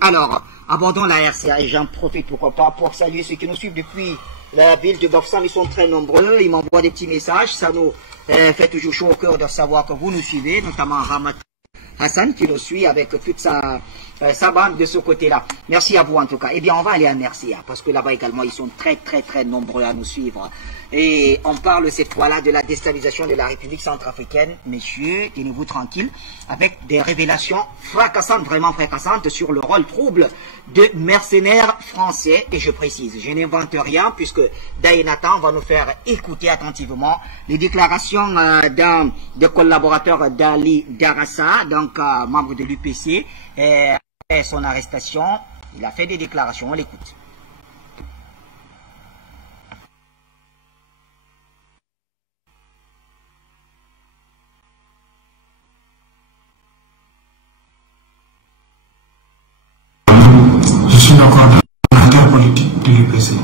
Alors, abordons la RCA et j'en profite pourquoi pas pour saluer ceux qui nous suivent depuis la ville de Bafoussam. Ils sont très nombreux, ils m'envoient des petits messages, ça nous fait toujours chaud au cœur de savoir que vous nous suivez, notamment Ramat Hassan qui nous suit avec toute sa bande de ce côté-là. Merci à vous en tout cas. Eh bien, on va aller à Mercia parce que là-bas également, ils sont très nombreux à nous suivre. Et on parle cette fois-là de la déstabilisation de la République centrafricaine. Messieurs, tenez-vous tranquilles, avec des révélations fracassantes, vraiment fracassantes, sur le rôle trouble de mercenaires français. Et je précise, je n'invente rien, puisque Daïnatan va nous faire écouter attentivement les déclarations d'un des collaborateurs d'Ali Darassa, donc membre de l'UPC, et son arrestation. Il a fait des déclarations, on l'écoute. Je suis le coordonnateur politique de l'UPC.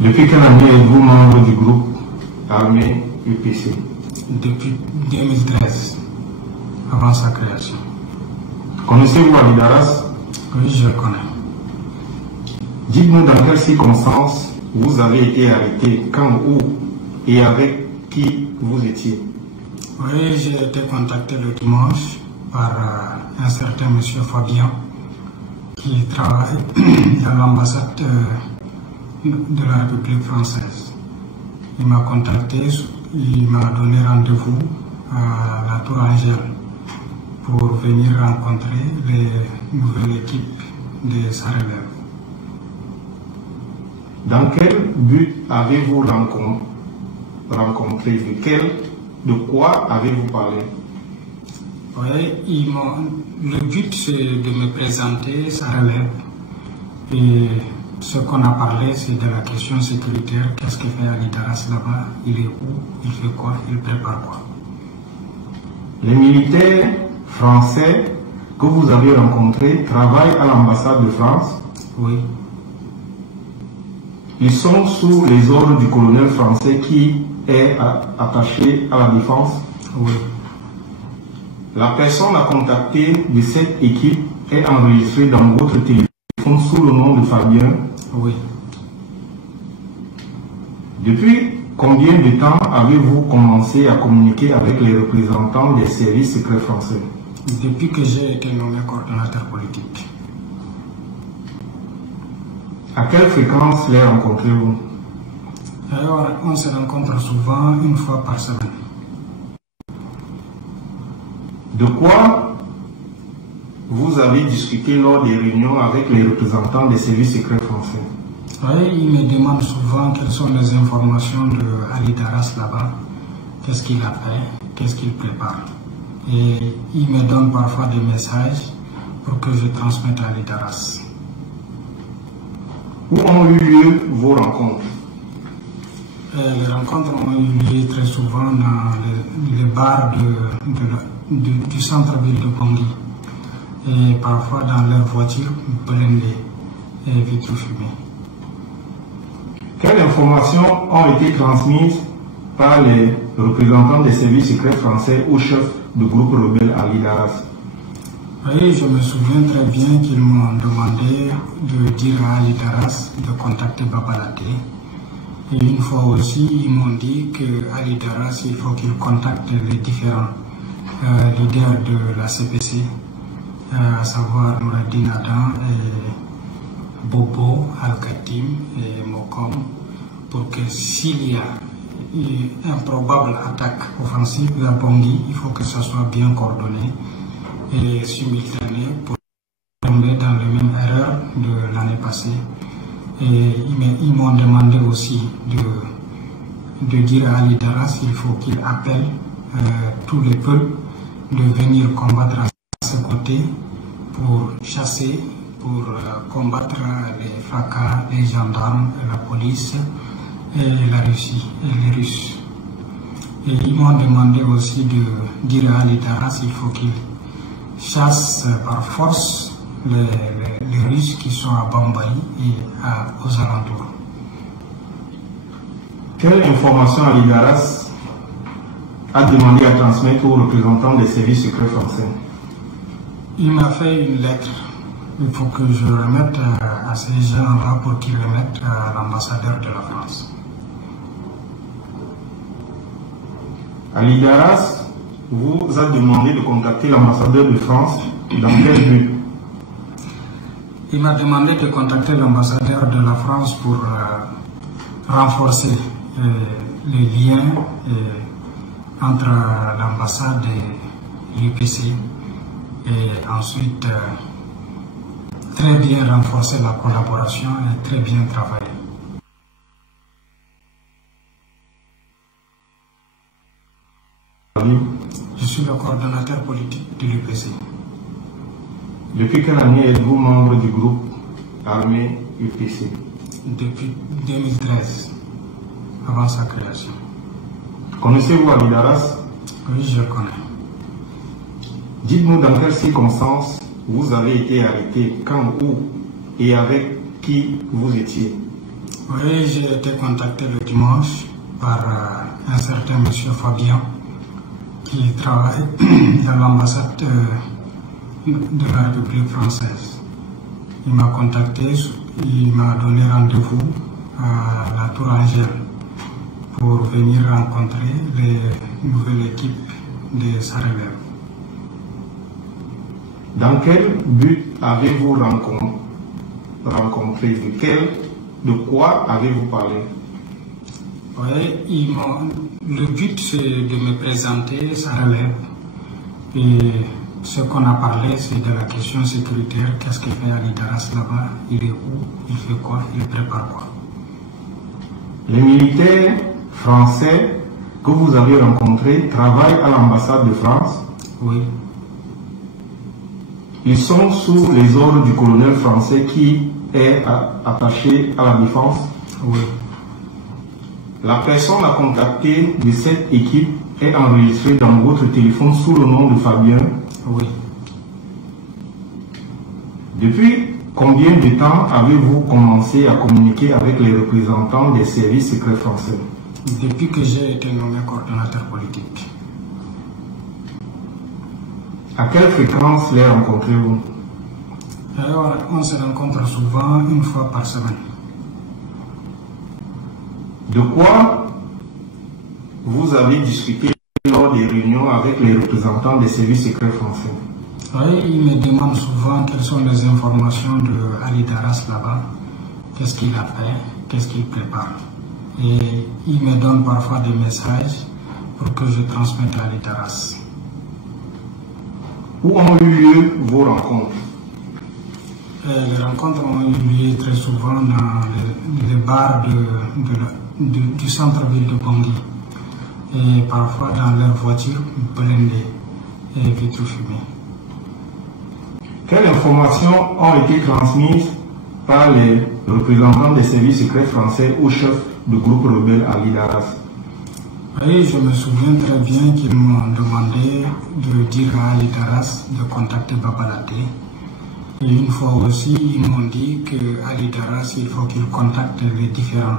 Depuis quelle année êtes-vous membre du groupe armé UPC? Depuis 2013, avant sa création. Connaissez-vous Ali Daras? Oui, je le connais. Dites-nous dans quelles circonstances vous avez été arrêté, quand, où et avec qui vous étiez. Oui, j'ai été contacté le dimanche par un certain monsieur Fabien qui travaille à l'ambassade de la République française. Il m'a contacté, il m'a donné rendez-vous à la Tour Angèle pour venir rencontrer les nouvelles équipes de sa relève. Dans quel but avez-vous rencontré? De quoi avez-vous parlé? Oui, le but c'est de me présenter sa relève. Et ce qu'on a parlé, c'est de la question sécuritaire. Qu'est-ce que fait Ali Daras là-bas? Il est où? Il fait quoi? Il prépare quoi? Les militaires français que vous avez rencontrés travaillent à l'ambassade de France? Oui. Ils sont sous les ordres du colonel français qui est attaché à la défense? Oui. La personne à contacter de cette équipe est enregistrée dans votre téléphone sous le nom de Fabien? Oui. Depuis combien de temps avez-vous commencé à communiquer avec les représentants des services secrets français? Depuis que j'ai été nommé coordonnateur politique. À quelle fréquence les rencontrez-vous? Alors, on se rencontre souvent, une fois par semaine. De quoi vous avez discuté lors des réunions avec les représentants des services secrets français? Oui, ils me demandent souvent quelles sont les informations de Ali Daras là-bas, qu'est-ce qu'il a fait, qu'est-ce qu'il prépare. Et ils me donnent parfois des messages pour que je transmette à Ali Daras. Où ont eu lieu vos rencontres? Les rencontres ont eu lieu très souvent dans les bars du centre-ville de Bangui. Et parfois dans leurs voitures blindées et vitres fumées. Quelles informations ont été transmises par les représentants des services secrets français au chef du groupe rebelle Ali Daras? Oui, je me souviens très bien qu'ils m'ont demandé de dire à Ali Daras de contacter Babalaté. Et une fois aussi, ils m'ont dit que Ali Daras, il faut qu'il contacte les différents leaders de la CPC, à savoir Noureddin Adam et Bobo, Al-Khatim et Mokom, pour que s'il y a une improbable attaque offensive à Bangui, il faut que ça soit bien coordonné et simultané pour tomber dans la même erreur de l'année passée. Et ils m'ont demandé aussi de dire à Ali Daras qu'il faut qu'il appelle tous les peuples de venir combattre à ses côtés pour chasser, pour combattre les fracas, les gendarmes, la police et la Russie et les Russes. Et ils m'ont demandé aussi de dire à Ali Daras qu'il faut qu'il chasse par force les Russes qui sont à Bambaï et aux alentours. Quelle information Ali Daras a demandé à transmettre aux représentants des services secrets français? Il m'a fait une lettre Il faut que je remette à ces gens-là pour qu'ils remettent à l'ambassadeur de la France. Ali Darras vous a demandé de contacter l'ambassadeur de France dans quel but? Il m'a demandé de contacter l'ambassadeur de la France pour renforcer les liens entre l'ambassade et l'UPC et ensuite très bien renforcer la collaboration et très bien travailler. Je suis le coordonnateur politique de l'UPC. Depuis quelle année êtes-vous membre du groupe armé UPC? Depuis 2013, avant sa création. Connaissez-vous Ali Darras? Oui, je le connais. Dites-nous dans quelles circonstances vous avez été arrêté, quand, où et avec qui vous étiez. Oui, j'ai été contacté le dimanche par un certain monsieur Fabien qui travaille dans l'ambassade de la République française. Il m'a contacté, il m'a donné rendez-vous à la Tour Angèle pour venir rencontrer les nouvelles équipes de sa relève. Dans quel but avez-vous rencontré? De quoi avez-vous parlé? Oui, le but c'est de me présenter sa relève. Et ce qu'on a parlé, c'est de la question sécuritaire. Qu'est-ce qu'il fait Ali Darras là-bas? Il est où? Il fait quoi? Il prépare quoi? Les militaires français que vous avez rencontrés travaillent à l'ambassade de France? Oui. Ils sont sous les ordres du colonel français qui est attaché à la défense? Oui. La personne à contacter de cette équipe est enregistrée dans votre téléphone sous le nom de Fabien? Oui. Depuis combien de temps avez-vous commencé à communiquer avec les représentants des services secrets français? Depuis que j'ai été nommé coordonnateur politique. À quelle fréquence les rencontrez-vous? Alors, on se rencontre souvent, une fois par semaine. De quoi vous avez discuté lors des réunions avec les représentants des services secrets français? Oui, ils me demandent souvent quelles sont les informations de Ali Darras là-bas, qu'est-ce qu'il a fait, qu'est-ce qu'il prépare. Et ils me donnent parfois des messages pour que je transmette à Ali Darras. Où ont eu lieu vos rencontres? Les rencontres ont eu lieu très souvent dans les bars du centre-ville de Bangui et parfois dans leurs voitures blindées et vitres fumées. Quelles informations ont été transmises par les représentants des services secrets français au chef du groupe rebelle Ali Darras? Oui, je me souviens très bien qu'ils m'ont demandé de dire à Ali Darras de contacter Babalaté. Et une fois aussi, ils m'ont dit que Ali Darras, il faut qu'il contacte les différents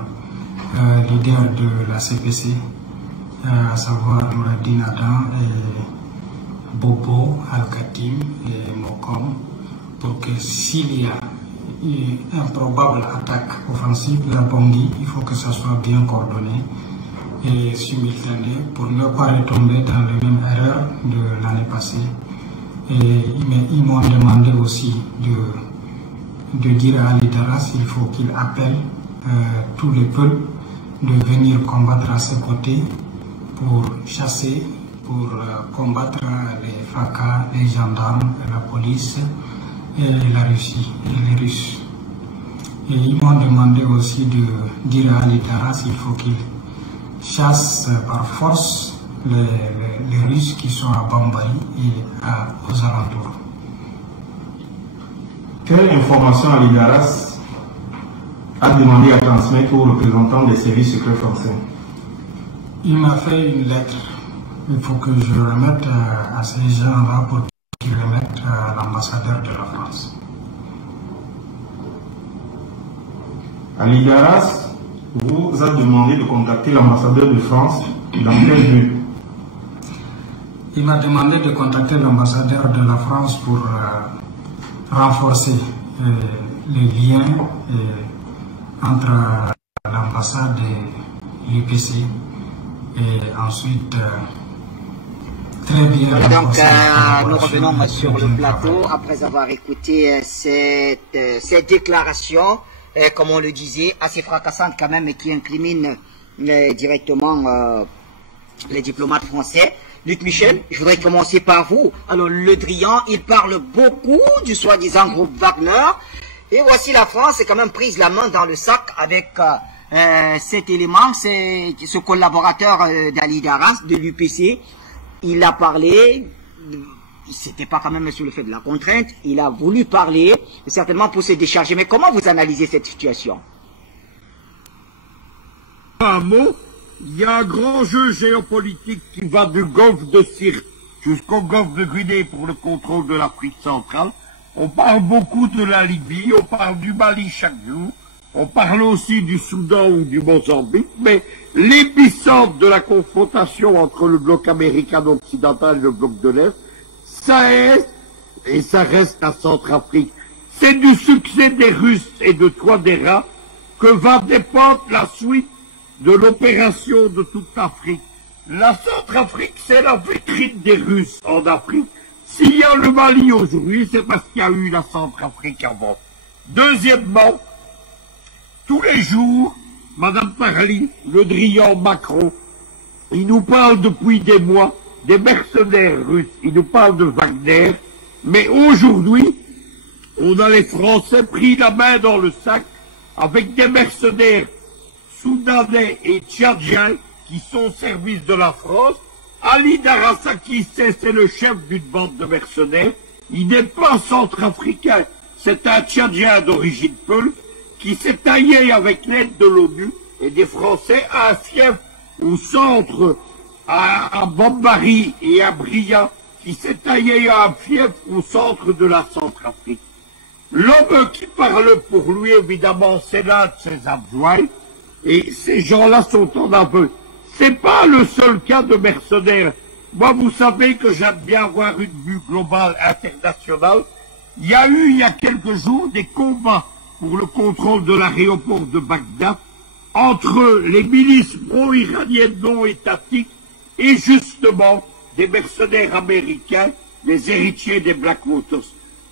leaders de la CPC, à savoir Noureddin Adam et Bobo, Al-Khatim et Mokom, pour que s'il y a une improbable attaque offensive à Bangui, il faut que ça soit bien coordonné et simultané pour ne pas retomber dans les mêmes erreurs de l'année passée. Et ils m'ont demandé aussi de dire à Ali Darras qu'il faut qu'il appelle tous les peuples de venir combattre à ses côtés pour chasser, pour combattre les FACA, les gendarmes, la police et la Russie, et les Russes. Et ils m'ont demandé aussi de dire à Ali Darras qu'il faut qu'il chasse par force les Russes qui sont à Bambaï et aux alentours. Quelle information Ali Darras a demandé à transmettre aux représentants des services secrets français? Il m'a fait une lettre. Il faut que je remette à ces gens-là pour qu'ils remettent à l'ambassadeur de la France. Ali Darras vous a demandé de contacter l'ambassadeur de France dans quel but? Il m'a demandé de contacter l'ambassadeur de la France pour renforcer les liens entre l'ambassade de l'UPC et ensuite très bien. Donc nous revenons sur le plateau après avoir écouté cette déclaration, comme on le disait, assez fracassante quand même et qui incrimine directement les diplomates français. Luc Michel, je voudrais commencer par vous. Alors, Le Drian, il parle beaucoup du soi-disant groupe Wagner. Et voici la France est quand même prise la main dans le sac avec cet élément, ce collaborateur d'Ali Darras, de l'UPC. Il a parlé, c'était pas quand même sur le fait de la contrainte, il a voulu parler, certainement pour se décharger. Mais comment vous analysez cette situation? Un mot. Il y a un grand jeu géopolitique qui va du golfe de Sirte jusqu'au golfe de Guinée pour le contrôle de l'Afrique centrale. On parle beaucoup de la Libye, on parle du Mali chaque jour, on parle aussi du Soudan ou du Mozambique, mais l'épicentre de la confrontation entre le bloc américain occidental et le bloc de l'Est, ça est, et ça reste la Centrafrique. C'est du succès des Russes et de Touadéra que va dépendre la suite de l'opération de toute l'Afrique. La Centrafrique, c'est la vitrine des Russes en Afrique. S'il y a le Mali aujourd'hui, c'est parce qu'il y a eu la Centrafrique avant. Deuxièmement, tous les jours, Madame Parly, Le Drian, Macron, ils nous parlent depuis des mois des mercenaires russes. Ils nous parlent de Wagner. Mais aujourd'hui, on a les Français pris la main dans le sac avec des mercenaires soudanais et tchadiens qui sont au service de la France. Ali Darasaki, c'est le chef d'une bande de mercenaires. Il n'est pas centrafricain, c'est un tchadien d'origine peulh qui s'est taillé avec l'aide de l'ONU et des Français à un fief au centre, à Bambari et à Bria, qui s'est taillé à un fief au centre de la Centrafrique. L'homme qui parle pour lui, évidemment, c'est l'un de ses adjoints. Et ces gens-là sont en aveu. C'est pas le seul cas de mercenaires. Moi, vous savez que j'aime bien avoir une vue globale internationale. Il y a eu, il y a quelques jours, des combats pour le contrôle de l'aéroport de Bagdad entre les milices pro-iraniennes non étatiques et justement des mercenaires américains, les héritiers des Black Waters.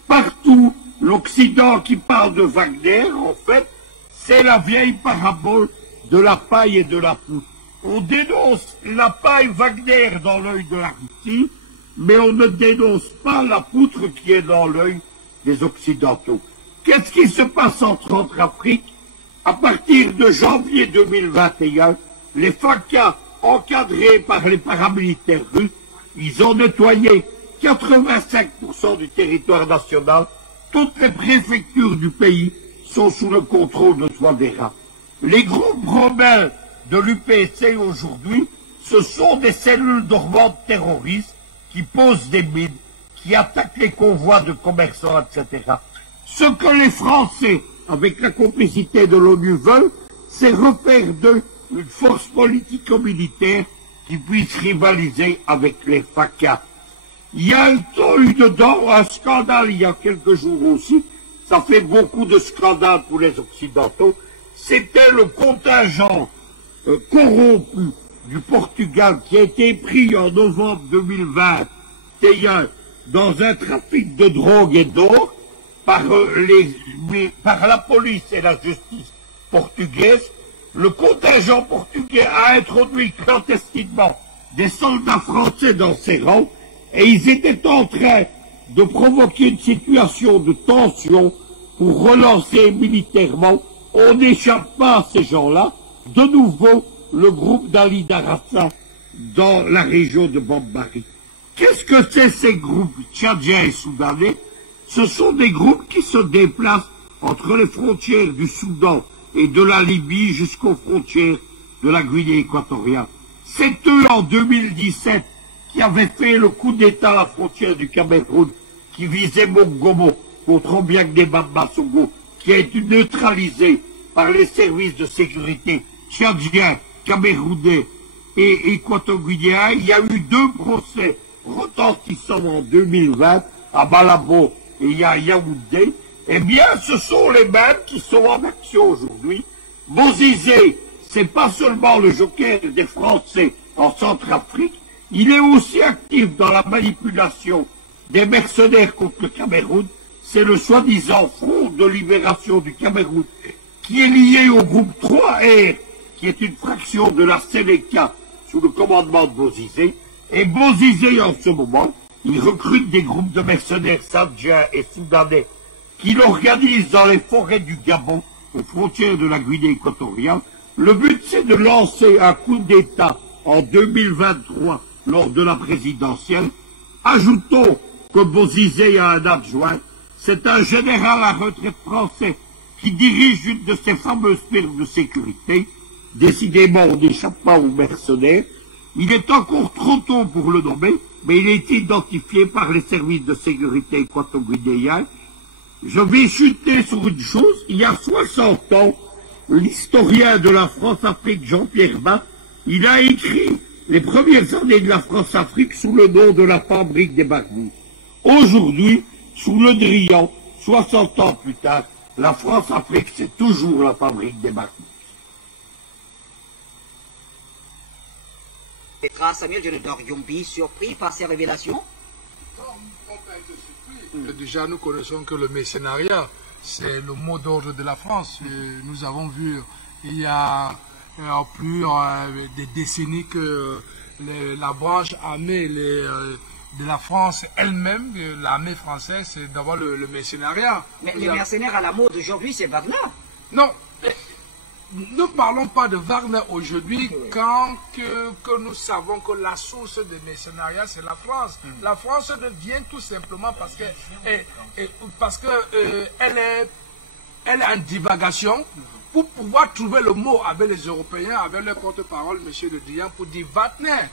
Partout, l'Occident qui parle de Wagner, en fait, c'est la vieille parabole de la paille et de la poutre. On dénonce la paille Wagner dans l'œil de la Russie, mais on ne dénonce pas la poutre qui est dans l'œil des Occidentaux. Qu'est-ce qui se passe en Centrafrique? À partir de janvier 2021, les FACA, encadrés par les paramilitaires russes, ils ont nettoyé 85% du territoire national. Toutes les préfectures du pays sont sous le contrôle de Touadéra. Les groupes rebelles de l'UPC aujourd'hui, ce sont des cellules dormantes terroristes qui posent des mines, qui attaquent les convois de commerçants, etc. Ce que les Français, avec la complicité de l'ONU, veulent, c'est refaire d'eux une force politico-militaire qui puisse rivaliser avec les FACA. Il y a eu dedans un scandale il y a quelques jours aussi. Ça fait beaucoup de scandales pour les Occidentaux. C'était le contingent corrompu du Portugal qui a été pris en novembre 2021 dans un trafic de drogue et d'or par la police et la justice portugaise. Le contingent portugais a introduit clandestinement des soldats français dans ses rangs et ils étaient en train de provoquer une situation de tension pour relancer militairement. On n'échappe pas à ces gens-là. De nouveau, le groupe d'Ali Darassa dans la région de Bambari. Qu'est-ce que c'est ces groupes tchadiens et soudanais? Ce sont des groupes qui se déplacent entre les frontières du Soudan et de la Libye jusqu'aux frontières de la Guinée équatoriale. C'est eux, en 2017, qui avaient fait le coup d'État à la frontière du Cameroun, qui visait Mongomo, contre Obiang Bamba Songo, qui a été neutralisé par les services de sécurité tchadiens, camerounais et équato-guinéens. Il y a eu 2 procès retentissants en 2020 à Malabo et il y a Yaoundé, eh bien, ce sont les mêmes qui sont en action aujourd'hui. Bozizé, c'est pas seulement le joker des Français en Centrafrique, il est aussi actif dans la manipulation des mercenaires contre le Cameroun. C'est le soi-disant Front de libération du Cameroun qui est lié au groupe 3R, qui est une fraction de la Sénéca sous le commandement de Bozizé. Et Bozizé, en ce moment, il recrute des groupes de mercenaires tchadiens et soudanais qu'il organise dans les forêts du Gabon, aux frontières de la Guinée équatoriale. Le but, c'est de lancer un coup d'État en 2023 lors de la présidentielle. Ajoutons que Bozizé a un adjoint. C'est un général à retraite français qui dirige une de ces fameuses firmes de sécurité. Décidément, on n'échappe pas aux mercenaires. Il est encore trop tôt pour le nommer, mais il est identifié par les services de sécurité équato-guinéens. Je vais chuter sur une chose. Il y a 60 ans, l'historien de la France-Afrique, Jean-Pierre Bach, il a écrit les premières années de la France-Afrique sous le nom de la fabrique des Barbuds. Aujourd'hui, sous le Drian, 60 ans plus tard, la France-Afrique, c'est toujours la fabrique des Barbuds. Petra Samuel Jonathan Yombi, surpris par ces révélations? Non, on peut être surpris. Déjà, nous connaissons que le mécénariat, c'est le mot d'ordre de la France. Nous avons vu, il y a plus des décennies que la branche armée de la France elle-même, l'armée française, c'est d'avoir le mécénariat. Mais les mercenaires à la mode aujourd'hui, c'est Wagner. Non, ne parlons pas de Wagner aujourd'hui quand que nous savons que la source des mercenariats, c'est la France. La France vient tout simplement parce que elle est en divagation pour pouvoir trouver le mot avec les Européens, avec leur porte-parole, M. Le Drian, pour dire Wagner.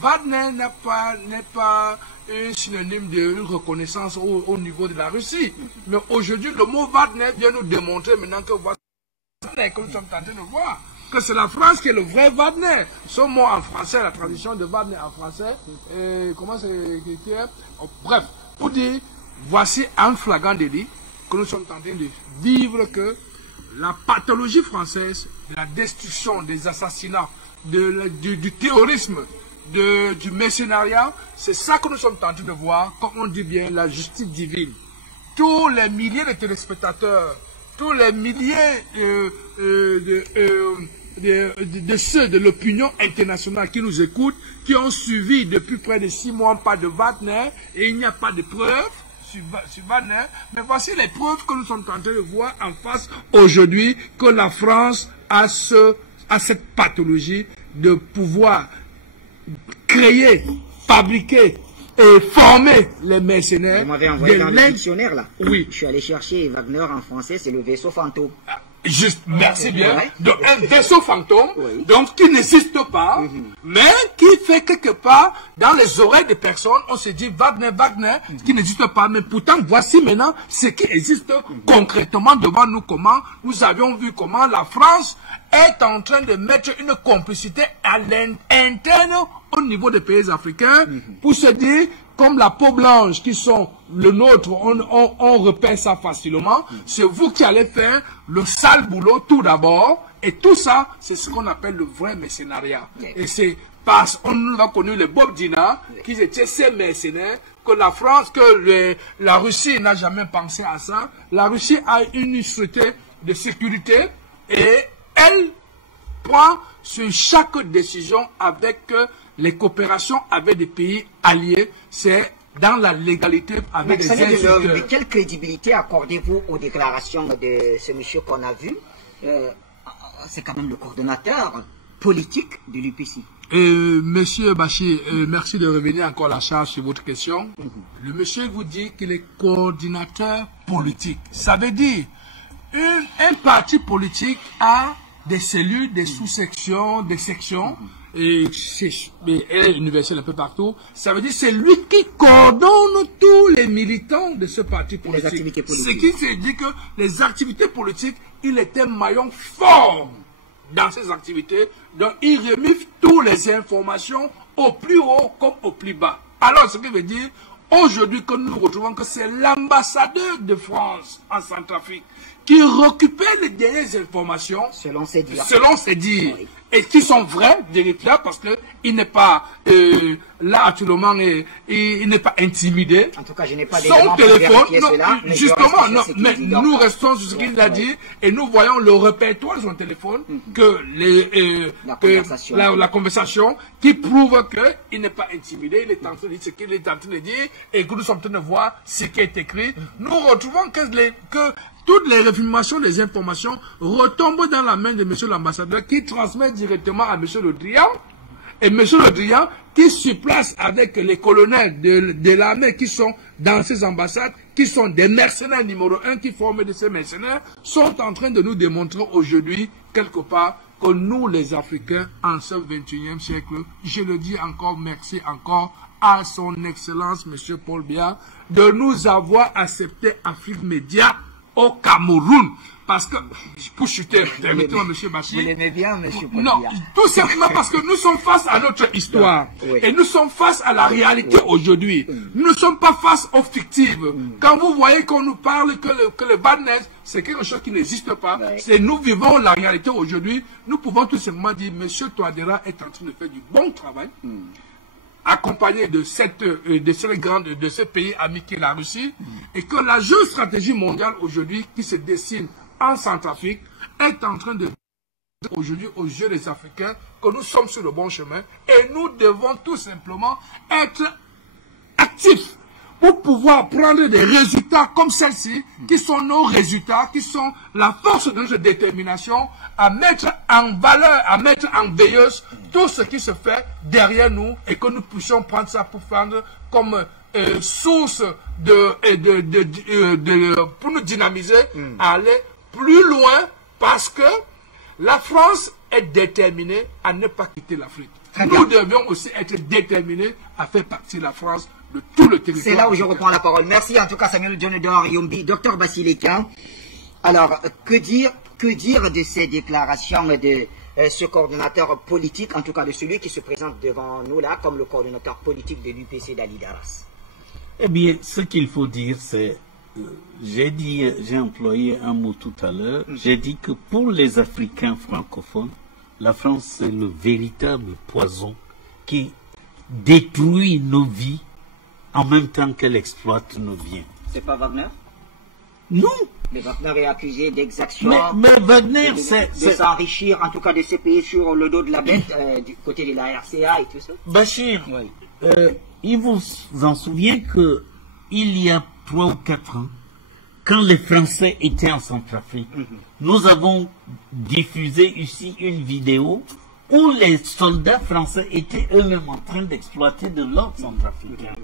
Wagner n'est pas un synonyme de reconnaissance au niveau de la Russie. Mais aujourd'hui, le mot Wagner vient nous démontrer maintenant que nous sommes tentés de voir que c'est la France qui est le vrai Wagner. Ce mot en français, la traduction de Wagner en français, comment c'est écrit? Bref, pour dire, voici un flagrant délit que nous sommes tentés de vivre, que la pathologie française, de la destruction, des assassinats, du terrorisme, du mercenariat, c'est ça que nous sommes tentés de voir, comme on dit bien, la justice divine. Tous les milliers de téléspectateurs, tous les milliers de ceux de l'opinion internationale qui nous écoutent, qui ont suivi depuis près de 6 mois pas de Wagner, et il n'y a pas de preuves sur Wagner, mais voici les preuves que nous sommes tentés de voir en face aujourd'hui, que la France a cette pathologie de pouvoir créer, fabriquer et former les mercenaires. Vous m'avez envoyé dans le dictionnaire là. Oui. Je suis allé chercher Wagner en français, c'est le vaisseau fantôme. Juste, merci bien. Ouais. Donc, un vaisseau fantôme, oui. Donc qui n'existe pas, mais qui fait quelque part dans les oreilles des personnes, on se dit Wagner, qui n'existe pas. Mais pourtant, voici maintenant ce qui existe concrètement devant nous. Comment nous avions vu comment la France est en train de mettre une complicité à l'interne au niveau des pays africains pour se dire, comme la peau blanche qui sont le nôtre, on repère ça facilement. C'est vous qui allez faire le sale boulot tout d'abord. Et tout ça, c'est ce qu'on appelle le vrai mercenariat. Et c'est parce qu'on a connu les Bob Dina, qui étaient ces mercenaires, que la France, que la Russie n'a jamais pensé à ça. La Russie a une structure de sécurité et elle prend sur chaque décision avec les coopérations avec des pays alliés, c'est dans la légalité avec des instituteurs. Mais quelle crédibilité accordez-vous aux déclarations de ce monsieur qu'on a vu? C'est quand même le coordonnateur politique de l'UPC. Monsieur Bachir, merci de revenir encore à la charge sur votre question. Le monsieur vous dit qu'il est coordinateur politique. Ça veut dire un parti politique a des cellules, des sous-sections, des sections, et elle est universelle un peu partout. Ça veut dire que c'est lui qui coordonne tous les militants de ce parti politique. Les activités politiques. Ce qui se dit que les activités politiques, il était un maillon fort dans ces activités. Donc, il remet toutes les informations au plus haut comme au plus bas. Alors, ce qui veut dire, aujourd'hui que nous retrouvons que c'est l'ambassadeur de France en Centrafrique qui récupère les dernières informations selon ses dires. Oui. Et qui sont vrais, véritables, parce qu'il n'est pas là actuellement, il n'est pas intimidé. En tout cas, je n'ai pas son téléphone, non, cela, justement, non, mais nous restons sur ce qu'il a dit et nous voyons le répertoire de son téléphone que la conversation qui prouve qu'il n'est pas intimidé, il est en train de dire ce qu'il est en train de dire et que nous sommes en train de voir ce qui est écrit. Nous retrouvons que toutes les réfirmations des informations retombent dans la main de M. l'ambassadeur qui transmet directement à M. Le Drian. Et M. Le Drian qui se place avec les colonels de l'armée qui sont dans ces ambassades, qui sont des mercenaires numéro 1, qui forment de ces mercenaires, sont en train de nous démontrer aujourd'hui, quelque part, que nous, les Africains, en ce 21e siècle, je le dis encore, merci encore à son Excellence, M. Paul Biya, de nous avoir accepté Afrique Média au Cameroun. Parce que, pour chuter, permettez-moi, M. Bachir. Vous l'aimez bien, M. Paul Biya? Non, tout simplement parce que nous sommes face à notre histoire. Oui. Et nous sommes face à la réalité aujourd'hui. Nous ne sommes pas face aux fictives. Quand vous voyez qu'on nous parle que le badness, c'est quelque chose qui n'existe pas. C'est nous vivons la réalité aujourd'hui. Nous pouvons tout simplement dire, M. Touadéra est en train de faire du bon travail. Accompagné de ce pays ami qui est la Russie, et que la géostratégie mondiale aujourd'hui qui se dessine en Centrafrique est en train de dire aujourd'hui aux yeux des Africains que nous sommes sur le bon chemin et nous devons tout simplement être actifs pour pouvoir prendre des résultats comme celle-ci, qui sont nos résultats, qui sont la force de notre détermination à mettre en valeur, à mettre en veilleuse tout ce qui se fait derrière nous et que nous puissions prendre ça pour prendre comme source pour nous dynamiser à aller plus loin parce que la France est déterminée à ne pas quitter l'Afrique. Nous devions aussi être déterminés à faire partie de la France de tout le territoire. C'est là où je reprends la parole. Merci en tout cas Samuel Dionedor Yombi, docteur Basilika. Alors, que dire de ces déclarations de ce coordonnateur politique, en tout cas de celui qui se présente devant nous là comme le coordonnateur politique de l'UPC d'Ali Daras? Eh bien, ce qu'il faut dire, c'est, j'ai employé un mot tout à l'heure, j'ai dit que pour les Africains francophones, la France c'est le véritable poison qui détruit nos vies en même temps qu'elle exploite nos biens. C'est pas Wagner? Non. Mais Wagner est accusé d'exaction. Mais Wagner, de s'enrichir, en tout cas de se payer sur le dos de la bête, du côté de la RCA et tout ça. Bachir, il vous en souvient que il y a 3 ou 4 ans, quand les Français étaient en Centrafrique, nous avons diffusé ici une vidéo où les soldats français étaient eux-mêmes en train d'exploiter de l'or centrafricain.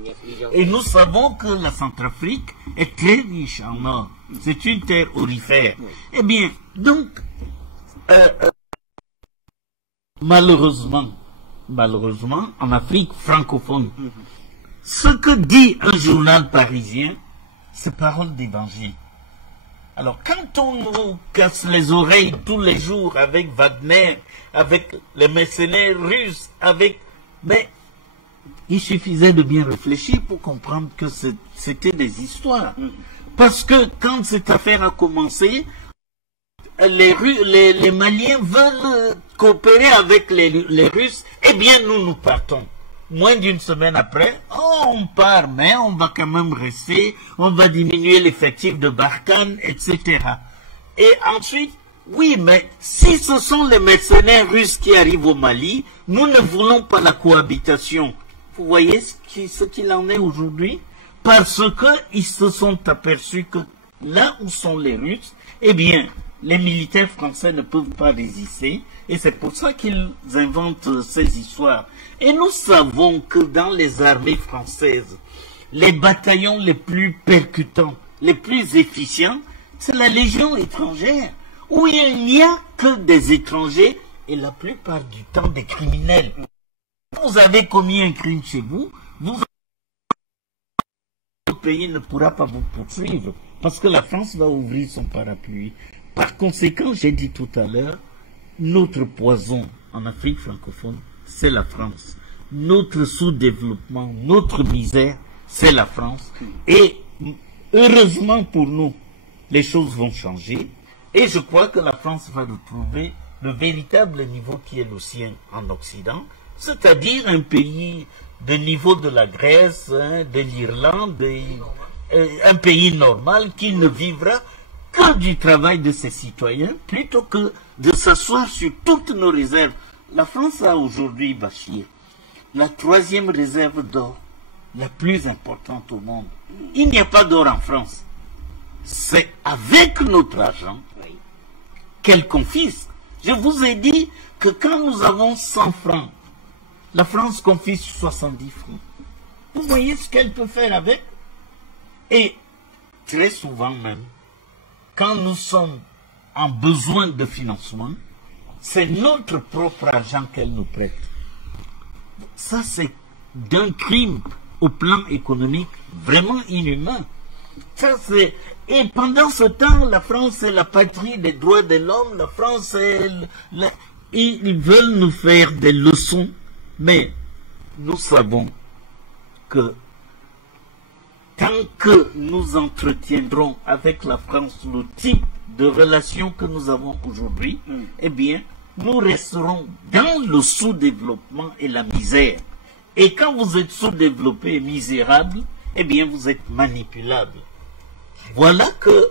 Et nous savons que la Centrafrique est très riche en or. C'est une terre aurifère. Eh bien, donc, malheureusement, en Afrique francophone, ce que dit un journal parisien, c'est parole d'évangile. Alors, quand on nous casse les oreilles tous les jours avec Wagner, avec les mercenaires russes, mais il suffisait de bien réfléchir pour comprendre que c'était des histoires. Parce que quand cette affaire a commencé, les Maliens veulent coopérer avec les Russes, eh bien nous partons. Moins d'une semaine après, on part, mais on va quand même rester, on va diminuer l'effectif de Barkhane, etc. Et ensuite, oui, mais si ce sont les mercenaires russes qui arrivent au Mali, nous ne voulons pas la cohabitation. Vous voyez ce qu'il en est aujourd'hui? Parce qu'ils se sont aperçus que là où sont les Russes, eh bien, les militaires français ne peuvent pas résister, et c'est pour ça qu'ils inventent ces histoires. Et nous savons que dans les armées françaises, les bataillons les plus percutants, les plus efficients, c'est la Légion étrangère, où il n'y a que des étrangers, et la plupart du temps des criminels. Vous avez commis un crime chez vous, le pays ne pourra pas vous poursuivre, parce que la France va ouvrir son parapluie. Par conséquent, j'ai dit tout à l'heure, notre poison en Afrique francophone, c'est la France. Notre sous-développement, notre misère, c'est la France. Et heureusement pour nous, les choses vont changer. Et je crois que la France va retrouver le véritable niveau qui est le sien en Occident, c'est-à-dire un pays de niveau de la Grèce, hein, de l'Irlande, un pays normal qui ne vivra que du travail de ses citoyens, plutôt que de s'asseoir sur toutes nos réserves. La France a aujourd'hui, Bachir, la 3e réserve d'or, la plus importante au monde. Il n'y a pas d'or en France. C'est avec notre argent qu'elle confisque. Je vous ai dit que quand nous avons 100 francs, la France confisque 70 francs. Vous voyez ce qu'elle peut faire avec? Et très souvent même, quand nous sommes en besoin de financement, c'est notre propre argent qu'elle nous prête. Ça, c'est d'un crime au plan économique vraiment inhumain. Ça, c'est... Et pendant ce temps, la France est la patrie des droits de l'homme, la France est... Ils veulent nous faire des leçons, mais nous savons que tant que nous entretiendrons avec la France le type de relations que nous avons aujourd'hui, eh bien, nous resterons dans le sous-développement et la misère. Et quand vous êtes sous-développé et misérable, eh bien, vous êtes manipulable. Voilà que,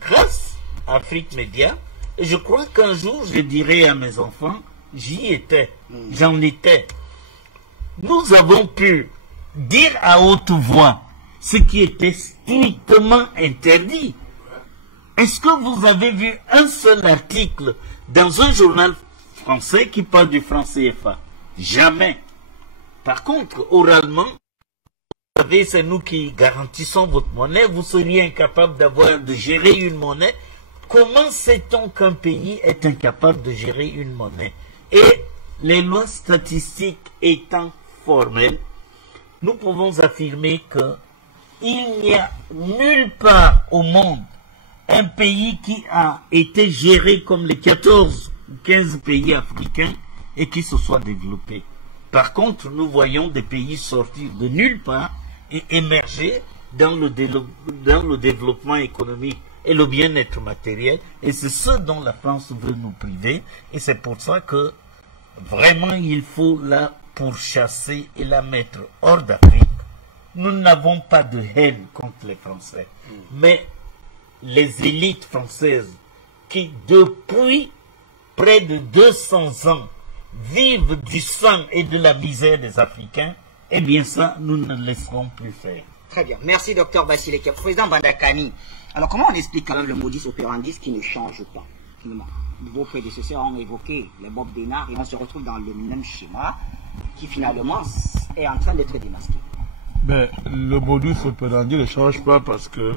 grâce à Afrique Média, je crois qu'un jour, je dirai à mes enfants, j'y étais, j'en étais. Nous avons pu dire à haute voix ce qui était strictement interdit. Est-ce que vous avez vu un seul article dans un journal français qui parle du franc CFA? Jamais. Par contre, oralement, vous savez, c'est nous qui garantissons votre monnaie, vous seriez incapable de gérer une monnaie. Comment sait-on qu'un pays est incapable de gérer une monnaie? Et les lois statistiques étant formelles, nous pouvons affirmer qu'il n'y a nulle part au monde un pays qui a été géré comme les 14 ou 15 pays africains et qui se soit développé. Par contre, nous voyons des pays sortir de nulle part et émerger dans le développement économique et le bien-être matériel. Et c'est ce dont la France veut nous priver. Et c'est pour ça que vraiment il faut la pourchasser et la mettre hors d'Afrique. Nous n'avons pas de haine contre les Français. Mais les élites françaises qui, depuis près de 200 ans, vivent du sang et de la misère des Africains, eh bien ça, nous ne laisserons plus faire. Très bien. Merci, Dr Basileke. Président Bandakani, alors comment on explique quand même le modus operandi qui ne change pas? Vos prédécesseurs ont évoqué les Bob Denard et on se retrouve dans le même schéma qui finalement est en train d'être démasqué. Mais le modus operandi ne change pas parce que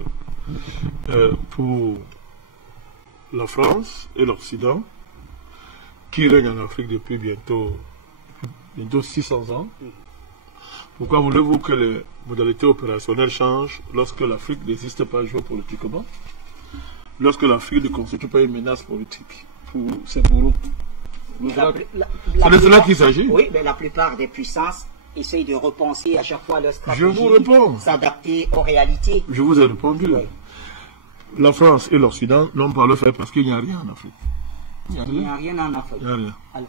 pour la France et l'Occident, qui règne en Afrique depuis bientôt 600 ans, pourquoi voulez-vous que les modalités opérationnelles changent lorsque l'Afrique n'existe pas géopolitiquement, lorsque l'Afrique ne constitue pas une menace politique pour ses bourreaux? C'est de cela qu'il s'agit. Oui, mais la plupart des puissances essayent de repenser à chaque fois leur stratégie. Je vous réponds. S'adapter aux réalités. Je vous ai répondu. Oui. La France et l'Occident n'ont pas le fait parce qu'il n'y a rien en Afrique. Il n'y a rien en Afrique. Il n'y a rien. Alors.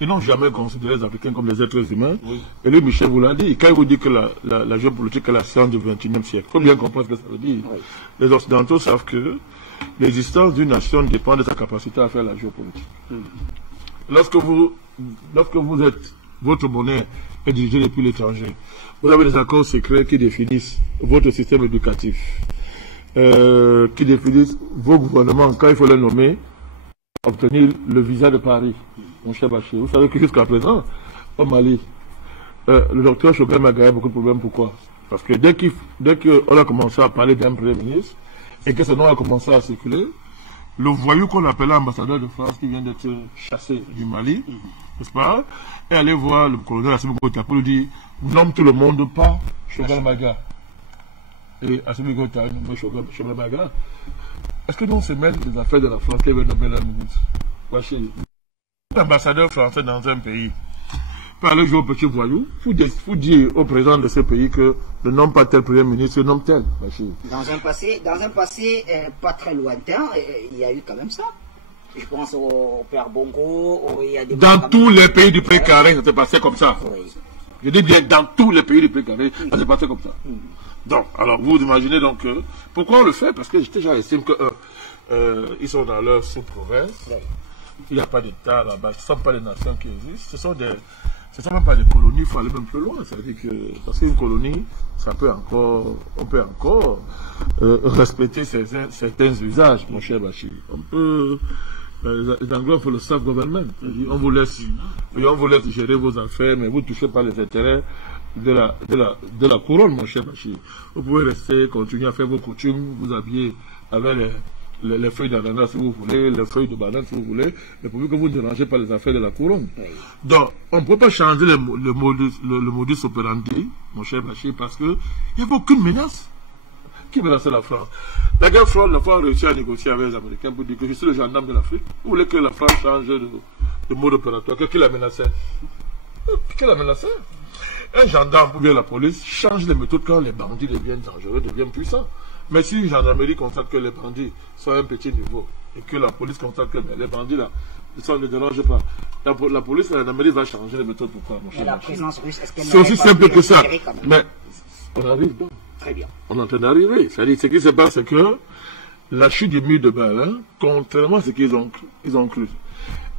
Ils n'ont jamais considéré les Africains comme des êtres humains. Oui. Et lui, Michel vous l'a dit, quand il vous dit que la géopolitique est la science du XXIe siècle, il faut bien comprendre ce que ça veut dire. Oui. Les Occidentaux savent que l'existence d'une nation dépend de sa capacité à faire la géopolitique. Lorsque vous êtes, votre monnaie est dirigée depuis l'étranger, vous avez des accords secrets qui définissent votre système éducatif, qui définissent vos gouvernements, quand il faut les nommer, obtenir le visa de Paris. Mon cher Bachir, vous savez que jusqu'à présent, au Mali, le docteur Chobel m'a gagné beaucoup de problèmes. Pourquoi? Parce que dès qu'on a commencé à parler d'un premier ministre, et que ce nom a commencé à circuler, le voyou qu'on appelait ambassadeur de France qui vient d'être chassé du Mali, n'est-ce pas, est allé voir le colonel Assimi Goïta pour lui dire, nomme tout le monde pas Chobel Maga. Et Assimi Goïta a nommé Chobel Maga. Est-ce que nous on se mêle des affaires de la France qui veut nommer la ministre? Bachir, l'ambassadeur français dans un pays pas aller jouer au petit voyou. Faut dire au président de ce pays que ne nomme pas tel premier ministre, nomme tel. Dans un passé pas très lointain, il y a eu quand même ça. Je pense au Père Bongo, il y a des... Dans tous les pays du précaré, ça s'est passé comme ça. Oui. Je dis bien, dans tous les pays du précaré, ça s'est passé comme ça. Donc, alors, vous imaginez donc, pourquoi on le fait? Parce que déjà, j'estime que ils sont dans leur sous-province. Il n'y a pas d'État là-bas. Ce ne sont pas des nations qui existent. Ce sont même pas des colonies. Il faut aller même plus loin. Ça veut dire que, parce qu'une colonie, on peut encore respecter certains usages, mon cher Bachir. On peut, les Anglais font le self-government. On vous laisse gérer vos affaires, mais vous ne touchez pas les intérêts de la couronne, mon cher Bachir. Vous pouvez rester, continuer à faire vos coutumes, vous habiller avec les feuilles d'ananas si vous voulez, les feuilles de banane si vous voulez, mais pourvu que vous ne dérangez pas les affaires de la couronne. Oui. Donc, on ne peut pas changer le modus operandi, mon cher Bachir, parce qu'il n'y avait aucune menace. Qui menaçait la France? La guerre froide, la France a réussi à négocier avec les Américains pour dire que je suis le gendarme de l'Afrique. Vous voulez que la France change de mode opératoire? Qui la menaçait? Qui la menaçait? Un gendarme ou bien la police change les méthodes quand les bandits deviennent dangereux, deviennent puissants. Mais si une gendarmerie constate que les bandits sont à un petit niveau et que la police constate que les bandits là, ça ne dérange pas, la police et la gendarmerie va changer les méthodes. Pourquoi, mon cher? Mais la présence russe, est-ce qu'elle c'est aussi simple que ça. Mais on arrive donc. Très bien. On est en train d'arriver. C'est-à-dire, ce qui se passe, c'est que la chute du mur de Berlin, contrairement à ce qu'ils ont cru.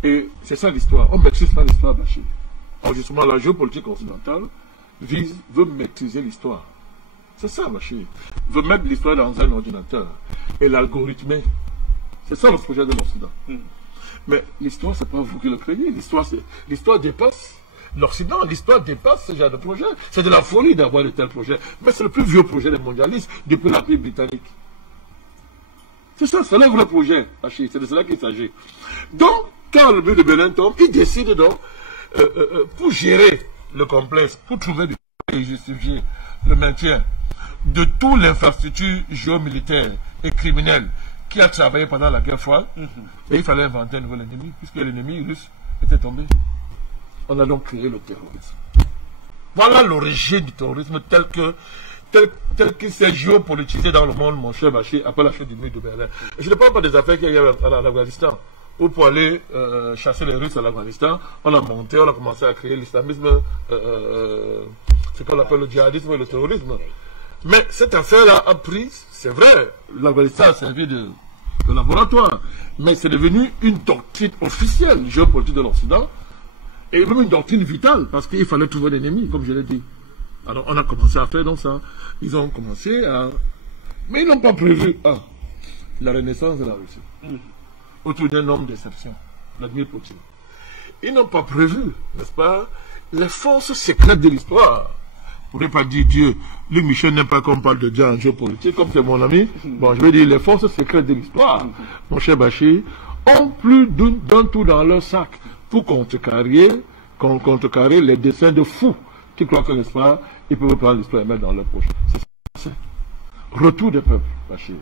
Et c'est ça l'histoire. On ne maîtrise pas l'histoire, Bachir. Alors justement, la géopolitique occidentale veut maîtriser l'histoire. C'est ça, Bachir. Veut mettre l'histoire dans un ordinateur et l'algorithmer. C'est ça le projet de l'Occident. Mais l'histoire, c'est pas vous qui le créez. L'histoire dépasse l'Occident. L'histoire dépasse ce genre de projet. C'est de la folie d'avoir de tels projets. Mais c'est le plus vieux projet des mondialistes depuis la paix britannique. C'est ça, c'est le vrai projet, Bachir. C'est de cela qu'il s'agit. Donc, quand le mur de Berlin tombe, il décide donc, pour gérer le complexe, pour trouver du et justifier le maintien de toute l'infrastructure géomilitaire et criminelle qui a travaillé pendant la guerre froide, et il fallait inventer un nouvel ennemi, puisque l'ennemi russe était tombé. On a donc créé le terrorisme. Voilà l'origine du terrorisme tel qu'il s'est géopolitisé dans le monde, mon cher Bachir, après la chute du mur de Berlin. Et je ne parle pas des affaires qu'il y a en Afghanistan. Ou pour aller chasser les Russes à l'Afghanistan, on a commencé à créer l'islamisme, ce qu'on appelle le djihadisme et le terrorisme. Mais cette affaire-là a pris, c'est vrai, l'Afghanistan a servi de laboratoire, mais c'est devenu une doctrine officielle géopolitique de l'Occident, et même une doctrine vitale, parce qu'il fallait trouver l'ennemi, comme je l'ai dit. Alors on a commencé à faire donc ça. Ils ont commencé à... Mais ils n'ont pas prévu, la renaissance de la Russie. Autour d'un homme d'exception, Vladimir Poutine. Ils n'ont pas prévu, n'est-ce pas, les forces secrètes de l'histoire. Je ne pourrais pas dire Dieu. Luc Michel n'aime pas qu'on parle de Dieu en géopolitique, comme c'est mon ami. Bon, je vais dire les forces secrètes de l'histoire, mon cher Bachir, ont plus d'un tout dans leur sac pour contrecarrer les dessins de fous qui croient que, n'est-ce pas, ils peuvent prendre l'histoire et mettre dans leur poche. C'est ça. Retour des peuples, Bachir.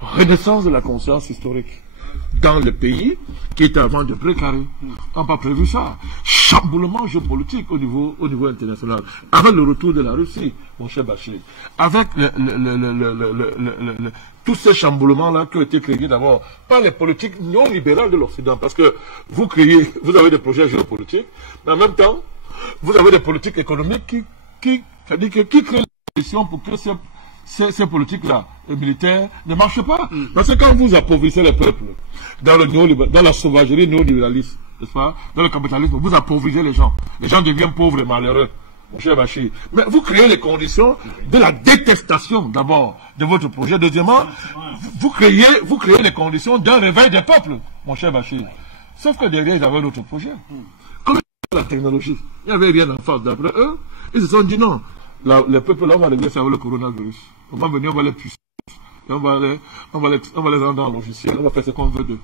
Renaissance de la conscience historique dans le pays qui était avant de précaré. On n'a pas prévu ça. Chamboulement géopolitique au niveau international. Avec le retour de la Russie, mon cher Bachir. Avec tous ces chamboulements-là qui ont été créés d'abord par les politiques néolibérales de l'Occident. Parce que vous avez des projets géopolitiques, mais en même temps, vous avez des politiques économiques qui créent des conditions pour que ces politiques-là, militaires, ne marchent pas. Parce que quand vous appauvrissez les peuples, dans la sauvagerie néolibéraliste, n'est-ce pas, dans le capitalisme, vous appauvrissez les gens. Les gens deviennent pauvres et malheureux, mon cher Bachir. Mais vous créez les conditions de la détestation, d'abord, de votre projet. Deuxièmement, vous créez les conditions d'un réveil des peuples, mon cher Bachir. Sauf que derrière, ils avaient d'autres projets. Comme la technologie, il n'y avait rien en face. D'après eux, ils se sont dit non. Les peuples, là, on va les laisser avec le coronavirus. On va venir, on va les pucer. On va les rendre dans le logiciel. On va faire ce qu'on veut d'eux.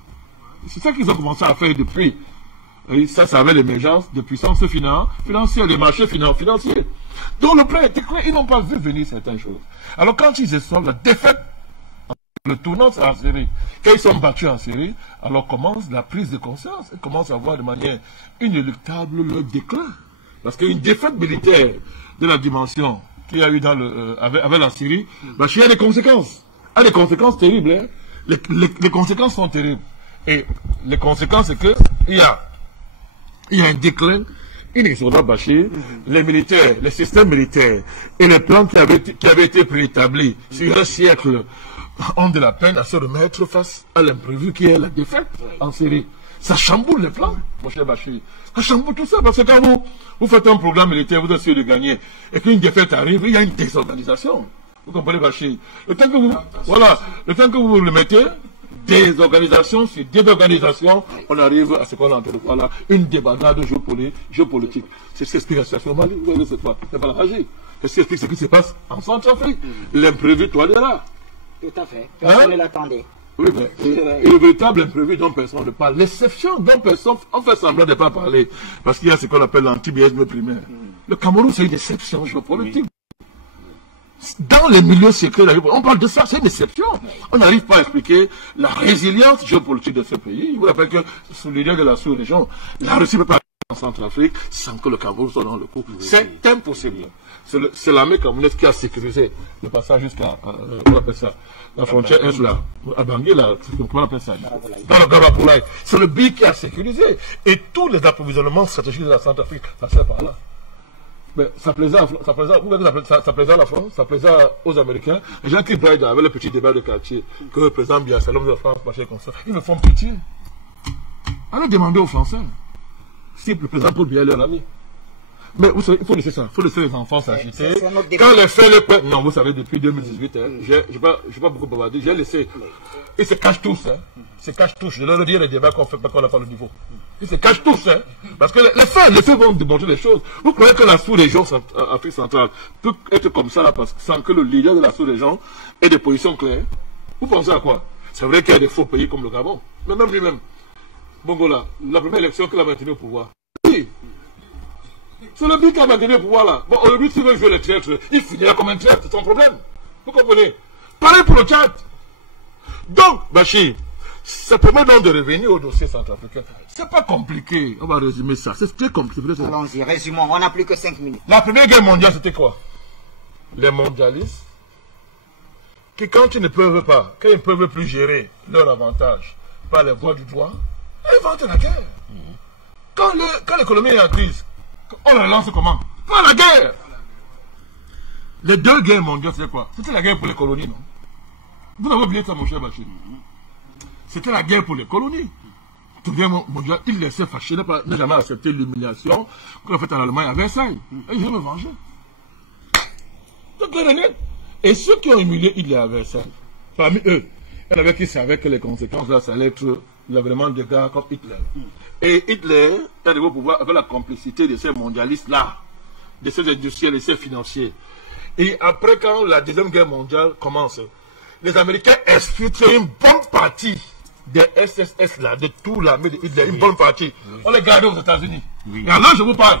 C'est ça qu'ils ont commencé à faire depuis. Et ça avait l'émergence de puissance financière, des marchés financiers. Donc le plan était clair. Ils n'ont pas vu venir certaines choses. Alors quand ils sont la défaite, le tournant c'est en Syrie. Quand ils sont battus en Syrie, alors commence la prise de conscience. Ils commencent à voir de manière inéluctable le déclin. Parce qu'une défaite militaire de la dimension qu'il y a eu dans avec la Syrie, il y a des conséquences. Il y a des conséquences terribles. Hein. Les conséquences sont terribles. Et les conséquences, c'est qu'il y a un déclin inexorable, Bachir. Les militaires, les systèmes militaires et les plans qui avaient été préétablis sur un siècle ont de la peine à se remettre face à l'imprévu qui est la défaite en Syrie. Ça chamboule les plans, mon cher Bachir. Ça chamboule tout ça, parce que quand vous faites un programme militaire, vous êtes sûr de gagner, et qu'une défaite arrive, il y a une désorganisation. Vous comprenez, Bachir? Le temps que vous le mettez, désorganisation sur désorganisation, on arrive à ce qu'on entend. Voilà, une débandade géopolitique. C'est ce qui explique la situation au Mali. Vous voyez cette fois, c'est pas la magie. C'est ce qui explique ce qui se passe en Centrafrique. L'imprévu, toi, est là. Tout à fait. Personne ne l'attendait. Oui, mais et le véritable imprévu dont personne ne parle, l'exception dont personne, on fait semblant de ne pas parler, parce qu'il y a ce qu'on appelle l'antibiaisme primaire. Le Cameroun, c'est une exception géopolitique. Dans les milieux secrets, on parle de ça, c'est une exception. On n'arrive pas à expliquer la résilience géopolitique de ce pays. Je vous rappelle que sous l'idée de la sous-région, la Russie ne peut pas aller en Centrafrique sans que le Cameroun soit dans le coup. C'est impossible. C'est l'armée camerounaise qui a sécurisé le passage jusqu'à, on appelle ça, la frontière est là, à Bangui, là, comment on appelle ça? Dans le Gabapoulaye. C'est le BI qui a sécurisé. Et tous les approvisionnements stratégiques de la Centrafrique passaient par là. Mais ça plaisait à la France, ça plaisait aux Américains. Les gens qui braillent avec le petit débat de quartier, que le président Biasalom de France marchait comme ça, ils me font pitié. Allez demander aux Français si le président Paul Biya est leur ami. Mais vous savez, il faut laisser ça, il faut laisser les enfants s'agiter. Quand les faits, non, vous savez, depuis 2018, je n'ai pas beaucoup bavardé, j'ai laissé. Ils se cachent tous, ils se cachent tous. Je leur dis les débats qu'on fait pas, qu'on n'a pas le niveau. Ils se cachent tous, parce que les faits vont démontrer les choses. Vous croyez que la sous-région Afrique centrale peut être comme ça, là, parce que sans que le leader de la sous-région ait des positions claires? Vous pensez à quoi? C'est vrai qu'il y a des faux pays comme le Gabon, mais même lui-même. Bongola, la première élection qu'il a maintenue au pouvoir. Oui. C'est le but qui a maintenu le pouvoir là. Bon, au but, s'il veut jouer les traîtres, il finira comme un traître, c'est son problème. Vous comprenez? Pareil pour le Tchad. Donc, Bachir, ça permet donc de revenir au dossier centrafricain. C'est pas compliqué, on va résumer ça. C'est très compliqué. Allons-y, résumons, on n'a plus que 5 minutes. La première guerre mondiale, c'était quoi? Les mondialistes, qui quand ils ne peuvent pas, quand ils ne peuvent plus gérer leur avantage par les voies du droit, ils inventent la guerre. Quand l'économie est en crise, on la relance comment? Pas la guerre. Les deux guerres mondiales, c'était quoi? C'était la guerre pour les colonies, non? Vous n'avez oublié ça, mon cher Bachir. C'était la guerre pour les colonies. Tout le monde mondial, il laissait fâcher, n'a jamais accepté l'humiliation qu'on a faite en Allemagne à Versailles. Et ils ont me venger. Donc, et ceux qui ont humilié Hitler à Versailles, parmi eux, il y en avait qui savaient que les conséquences là, ça allait être vraiment des gars comme Hitler. Et Hitler est arrivé au pouvoir avec la complicité de ces mondialistes-là, de ces industriels et ces financiers. Et après, quand la Deuxième Guerre mondiale commence, les Américains exfiltrent une bonne partie des SSS là, de tout l'armée de Hitler, une bonne partie. On les gardait aux États-Unis. Et alors, je vous parle,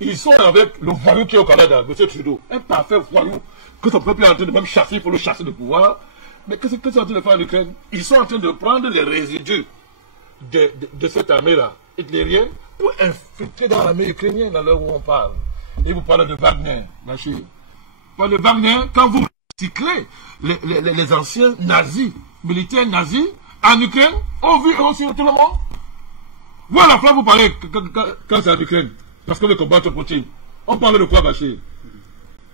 ils sont avec le voyou qui est au Canada, M. Trudeau, un parfait voyou, que son peuple est en train de même chasser pour le chasser de pouvoir. Mais qu'est-ce qu'ils sont en train de faire en Ukraine? Ils sont en train de prendre les résidus de cette armée-là, hitlérienne, pour infiltrer dans l'armée ukrainienne, à l'heure où on parle. Et vous parlez de Wagner, Bachir. Par le Wagner, quand vous recyclez les anciens nazis, militaires nazis, en Ukraine, on vit aussi tout le monde. Vous, à la fois, vous parlez quand c'est en Ukraine, parce que le combat contre Poutine. On parle de quoi, Bachir?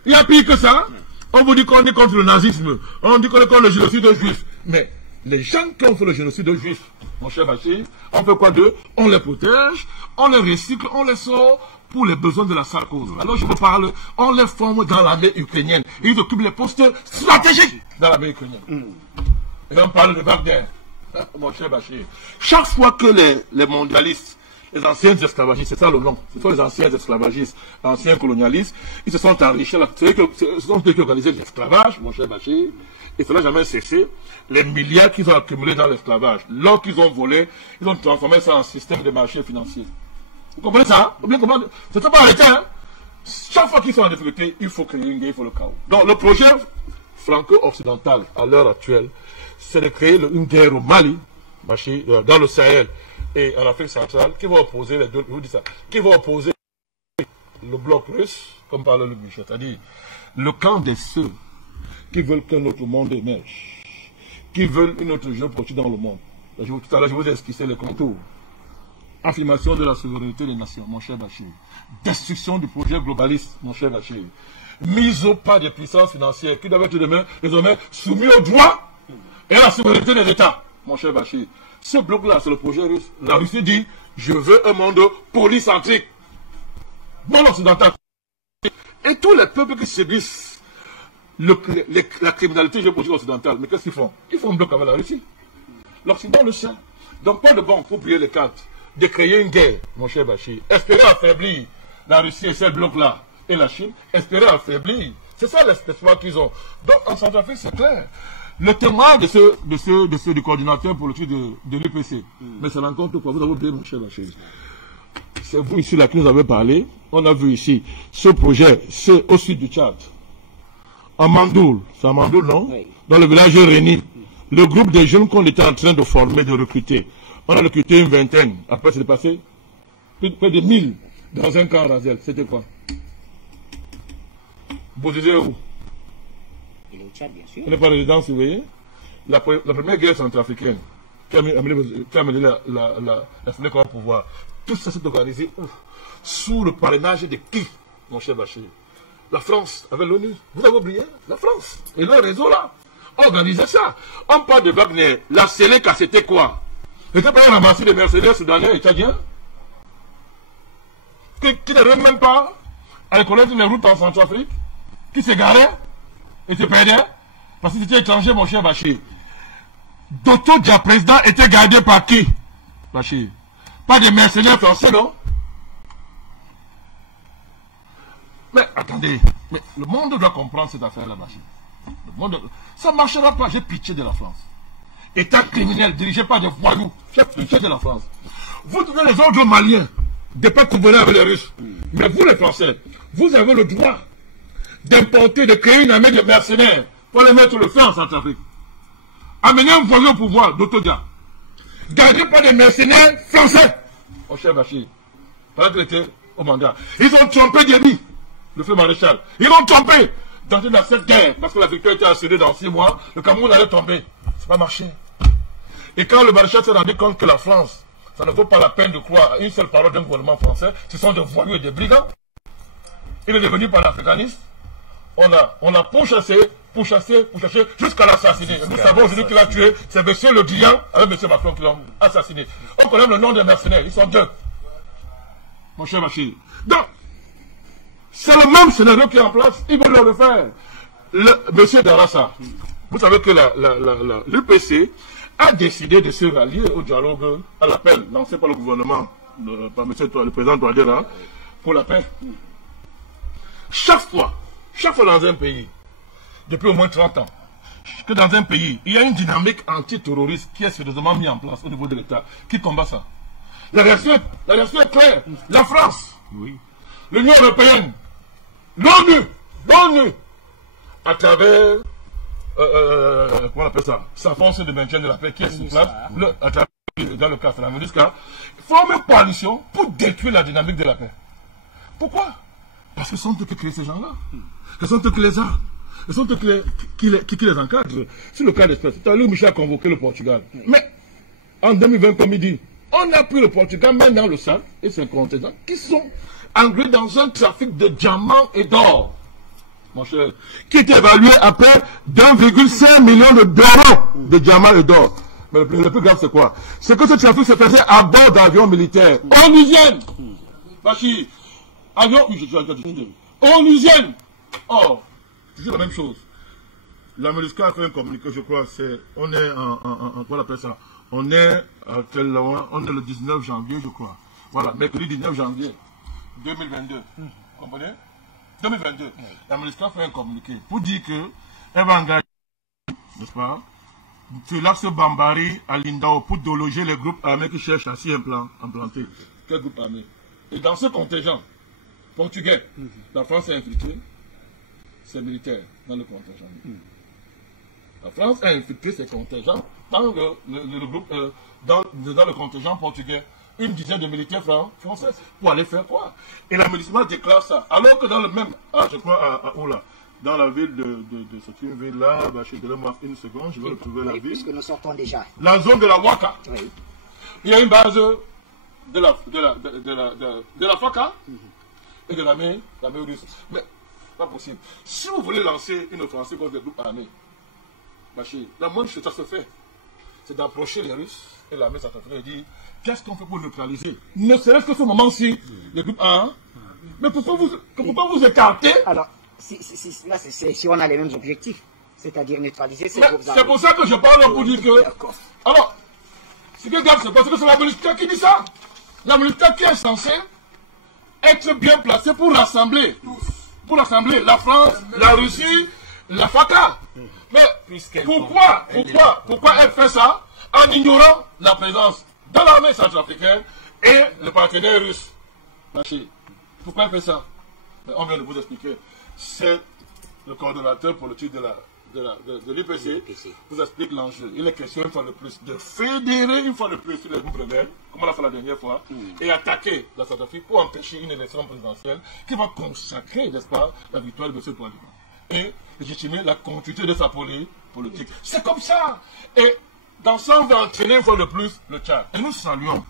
Il y a pire que ça. On vous dit qu'on est contre le nazisme. On dit qu'on est contre le génocide de juifs. Mais les gens qui ont fait le génocide de juifs, mon cher Bachir, on fait quoi d'eux? On les protège, on les recycle, on les sort pour les besoins de la sale cause. Alors je vous parle, on les forme dans l'armée ukrainienne. Ils occupent les postes stratégiques dans l'armée ukrainienne. Et on parle de Wagner, mon cher Bachir. Chaque fois que les mondialistes, les anciens esclavagistes, c'est ça le nom, ce sont les anciens esclavagistes, anciens colonialistes, ils se sont enrichis, ce sont eux qui organisent l'esclavage, mon cher Bachir, et cela n'a jamais cessé. Les milliards qu'ils ont accumulés dans l'esclavage, l'or qu'ils ont volé, ils ont transformé ça en système de marché financier. Vous comprenez ça? Vous comprenez? Ça ne peut pas arrêter, hein? Chaque fois qu'ils sont en difficulté, il faut créer une guerre, il faut le chaos. Donc le projet franco-occidental, à l'heure actuelle, c'est de créer une guerre au Mali, Bachir, dans le Sahel, et en Afrique centrale, qui va opposer les deux, je vous dis ça, qui va opposer le bloc russe, comme parlait le Michel, c'est-à-dire le camp des ceux qui veulent qu'un autre monde émerge, qui veulent une autre géopolitique dans le monde. Tout à l'heure, je vous ai esquissé les contours. Affirmation de la souveraineté des nations, mon cher Bachir. Destruction du projet globaliste, mon cher Bachir. Mise au pas des puissances financières qui doivent être désormais soumis au droit et à la souveraineté des États, mon cher Bachir. Ce bloc-là, c'est le projet russe. La Russie dit, je veux un monde polycentrique, non occidental. Et tous les peuples qui subissent la criminalité géopolitique occidentale, mais qu'est-ce qu'ils font? Ils font un bloc avec la Russie. L'Occident le sait. Donc pas de bon pour plier les cartes, de créer une guerre, mon cher Bachir. Espérer affaiblir la Russie et ce bloc-là, et la Chine, espérer affaiblir. C'est ça l'espoir qu'ils ont. Donc en Centrafrique, c'est clair. Le témoin du coordinateur politique de l'UPC, mais ça rencontre quoi? Vous avez oublié, mon cher Bachir. C'est vous ici là qui nous avez parlé. On a vu ici ce projet, c'est au sud du Tchad. À Mandoul, c'est à Mandoul, non? Oui. Dans le village de Réni. Le groupe des jeunes qu'on était en train de former, de recruter. On a recruté une vingtaine. Après, c'est passé près de 1000 dans un camp Razel. C'était quoi? Vous disiez où? Il est au Tchad, bien sûr. On n'est pas résident surveillé. La première guerre centrafricaine qui a amené la FNEC au pouvoir. Tout ça s'est organisé sous le parrainage de qui, mon cher Bachir? La France avec l'ONU. Vous avez oublié? La France. Et leur réseau là. Organisez ça. On parle de Wagner. La Séléka, c'était quoi? C'était pas ramasser des mercenaires soudanais et tchadiens qui n'arrivaient même pas à reconnaître les routes en Centrafrique, qui s'égaraient et se perdaient parce qu'ils étaient étrangers, mon cher Bachir. Doto Dia, président, était gardé par qui, Bachir? Pas des mercenaires français, non? Mais attendez, mais le monde doit comprendre cette affaire-là, Bachir. Ça ne marchera pas, j'ai pitié de la France. État criminel dirigé par des voyous, j'ai pitié de la France. Vous donnez les ordres aux Maliens de ne pas couvrir avec les Russes. Mais vous les Français, vous avez le droit d'importer, de créer une armée de mercenaires pour les mettre le feu en Centrafrique. Amener un voyou au pouvoir d'Autodia. Gardé par des mercenaires français. Mon cher Bachir, pendant qu'il était au mandat, ils ont trompé Déby, le feu maréchal. Ils l'ont trompé dans cette guerre, parce que la victoire était assurée dans 6 mois, le Cameroun allait tomber. Ça n'a pas marché. Et quand le maréchal s'est rendu compte que la France, ça ne vaut pas la peine de croire à une seule parole d'un gouvernement français, ce sont des voyous et des brigands. Il est devenu panafricaniste. On a pourchassé, jusqu'à l'assassiner. Nous savons aujourd'hui qu'il a tué, c'est M. Le Drian avec M. Macron qui l'ont assassiné. On connaît le nom des mercenaires, ils sont 2. Mon cher Bachir. Donc, c'est le même scénario qui est en place, ils veulent le refaire. M. Darassa, vous savez que l'UPC a décidé de se rallier au dialogue, à l'appel lancé par le gouvernement, par le président Touadéra, pour la paix. Chaque fois dans un pays, depuis au moins 30 ans, que dans un pays, il y a une dynamique antiterroriste qui est sérieusement mise en place au niveau de l'État, qui combat ça. La réaction est claire. La France, oui. L'Union européenne, l'ONU, à travers, comment on appelle ça, sa force de maintien de la paix qui est sur place, dans le cas de la MONUSCA, forme une coalition pour détruire la dynamique de la paix. Pourquoi? Parce que ce sont eux qui créent ces gens-là. Ce sont eux qui les arment. Ce sont eux qui les encadrent. C'est le cas d'espèce. Tout à l'heure, Michel a convoqué le Portugal. Mais, en 2020, comme il dit, on a pris le Portugal, mais dans le sac, et ses contingents, qui sont englués dans un trafic de diamants et d'or, mon cher, qui est évalué à près d'1,5 million d'euros de diamants et d'or. Mais le plus grave, c'est quoi? C'est que ce trafic se faisait à bord d'avions militaires onusiennes. Bachir, avions onusiennes. Or, toujours la même chose. La MONUSCA a fait un communiqué, je crois, on est on appelle ça? On est le 19 janvier, je crois. Voilà, mercredi 19 janvier 2022. Vous comprenez? 2022. Oui. La MONUSCA fait un communiqué pour dire qu'elle va engager, n'est-ce pas, sur l'axe Bambari à Lindao pour déloger les groupes armés qui cherchent à s'y implanter. Quel groupe armé? Et dans ce contingent portugais, la France a infiltré ses militaires dans le contingent. La France a infiltré ses contingents dans le groupe, dans le contingent portugais une dizaine de militaires français pour aller faire quoi? Et la MINUSMA déclare ça. Alors que dans le même, je crois à Oula, dans la ville de cette ville là, je te donne une seconde, je vais retrouver la ville. Puisque nous sortons déjà. La zone de la Waka. Oui. Il y a une base de la FACA et de l'armée russe. Mais pas possible. Si vous voulez lancer une offensive contre les groupes armés, la moindre chose, ça se fait. C'est d'approcher les Russes et l'armée centrafricaine et dire qu'est-ce qu'on fait pour neutraliser? Ne serait-ce que ce moment-ci, les groupes armés. Mais pourquoi vous écartez? Alors, si on a les mêmes objectifs, c'est-à-dire neutraliser ces groupes armés. C'est pour ça que je parle pour dire que. Alors, ce qui est grave, c'est parce que c'est la MINUSCA qui dit ça. La MINUSCA qui est censée être bien placée pour rassembler. Pour rassembler la France, la Russie, la FACA. Mais pourquoi elle fait ça en ignorant la présence de l'armée centrafricaine et le partenaire russe? Pourquoi elle fait ça? On vient de vous expliquer. C'est le coordonnateur politique de l'IPC vous explique l'enjeu. Il est question une fois de plus de fédérer une fois de plus les groupes rebelles, comme on l'a fait la dernière fois, et attaquer la Centrafrique pour empêcher une élection présidentielle qui va consacrer, n'est-ce pas, la victoire de M. Touadéra et légitimer la continuité de sa politique. C'est comme ça. Et dans ça, on va entraîner une fois de plus le Tchad. Et nous saluons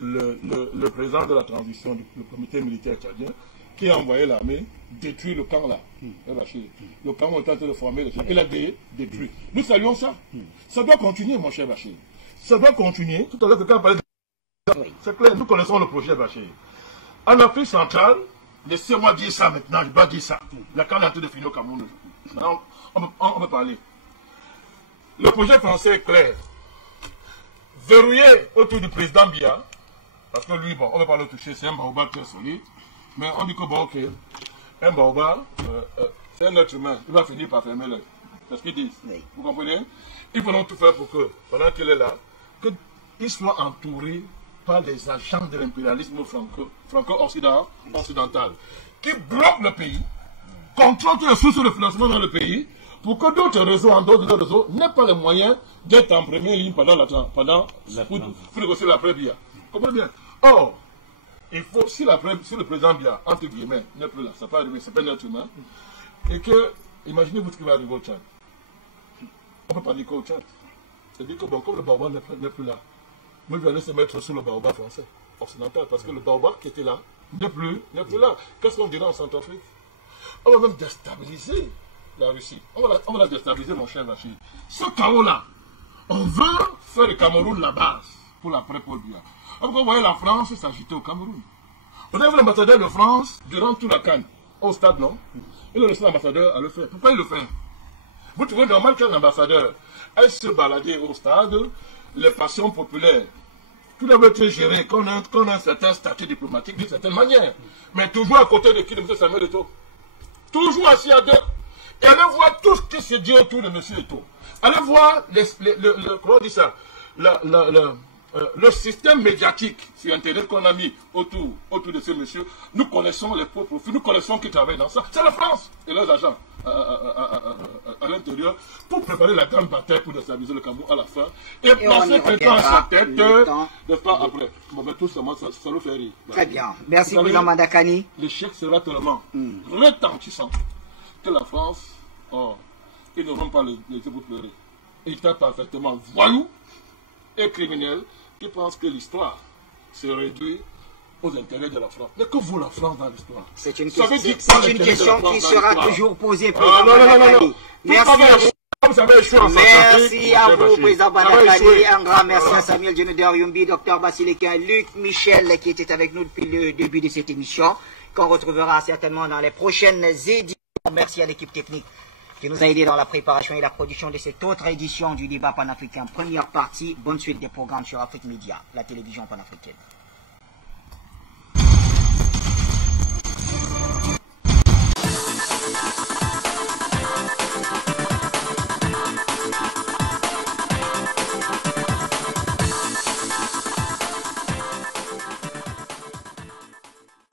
le président de la transition du comité militaire tchadien qui a envoyé l'armée détruire le camp là. Le camp où on est en train de former le Tchad. Il a détruit. Nous saluons ça. Ça doit continuer, mon cher Bachir. Ça doit continuer. Tout à l'heure, quelqu'un parlait de... C'est clair, nous connaissons le projet Bachir. En Afrique centrale, laissez-moi dire ça maintenant, je dois dire ça. La CAN est en train de finir au Cameroun. On peut parler. Le projet français est clair. Verrouillé autour du président Biya, parce que lui, bon, on ne va pas le toucher, c'est un baobab très solide, mais on dit que bon, ok, un baobab, c'est un être humain, il va finir par fermer l'œil. C'est ce qu'ils disent. Oui. Vous comprenez? Il faut donc tout faire pour que, pendant qu'il est là, qu'il soit entouré par les agents de l'impérialisme franco-occidental qui bloquent le pays, contrôlent toutes les sources de financement dans le pays, pour que d'autres réseaux, en dehors de d'autres réseaux, n'aient pas les moyens d'être en première ligne pour négocier l'après Biya. Vous comprenez bien? Or, il faut, si le président Biya, entre guillemets, n'est plus là, ça peut arriver, c'est pas un être humain, et que, imaginez-vous ce qui va arriver au Tchad. On ne peut pas dire qu'au Tchad. C'est-à-dire que, bon, comme le baobab n'est plus là, moi, je vais aller se mettre sur le baobab français, occidental, parce que le baobab qui était là, n'est plus là. Qu'est-ce qu'on dira en Centrafrique? On va même déstabiliser la Russie. On va la déstabiliser, mon cher Bachir. Ce chaos-là, on veut faire le Cameroun la base pour l'après-Paul Biya. Alors vous voyez la France s'agiter au Cameroun. Vous avez vu l'ambassadeur de France durant tout la CAN, au stade, non? Il a laissé l'ambassadeur à le faire. Pourquoi il le fait? Vous trouvez normal qu'un ambassadeur aille se balader au stade, les passions populaires, tout doit être géré, qu'on a un certain statut diplomatique d'une certaine manière. Mais toujours à côté de qui, de M. Samuel Eto'o. Toujours assis à deux. Et allez voir tout ce qui se dit autour de M. Eto'o. Allez voir comment on dit ça, le système médiatique sur Internet qu'on a mis autour de ce monsieur. Nous connaissons les pauvres profils, nous connaissons qui travaillent dans ça. C'est la France et leurs agents à l'intérieur pour préparer la grande bataille pour déstabiliser le Cameroun à la fin et passer quelqu'un à sa tête de pas après. Bon, ben, tout ça nous fait rire. Très bien. Merci, président Mandakani. L'échec sera tellement retentissant que la France, ils n'auront pas les yeux pour pleurer. État parfaitement voyou et criminel qui pense que l'histoire se réduit aux intérêts de la France. Mais que vaut la France dans l'histoire? C'est une question qui sera toujours posée, président Mandakani. Merci à vous. Merci à vous, président Mandakani. Un grand merci à Samuel Djenouder Yumbi, Dr Basilekin, Luc Michel qui était avec nous depuis le début de cette émission, qu'on retrouvera certainement dans les prochaines éditions. Merci à l'équipe technique qui nous a aidé dans la préparation et la production de cette autre édition du débat panafricain. Première partie, bonne suite des programmes sur Afrique Média, la télévision panafricaine.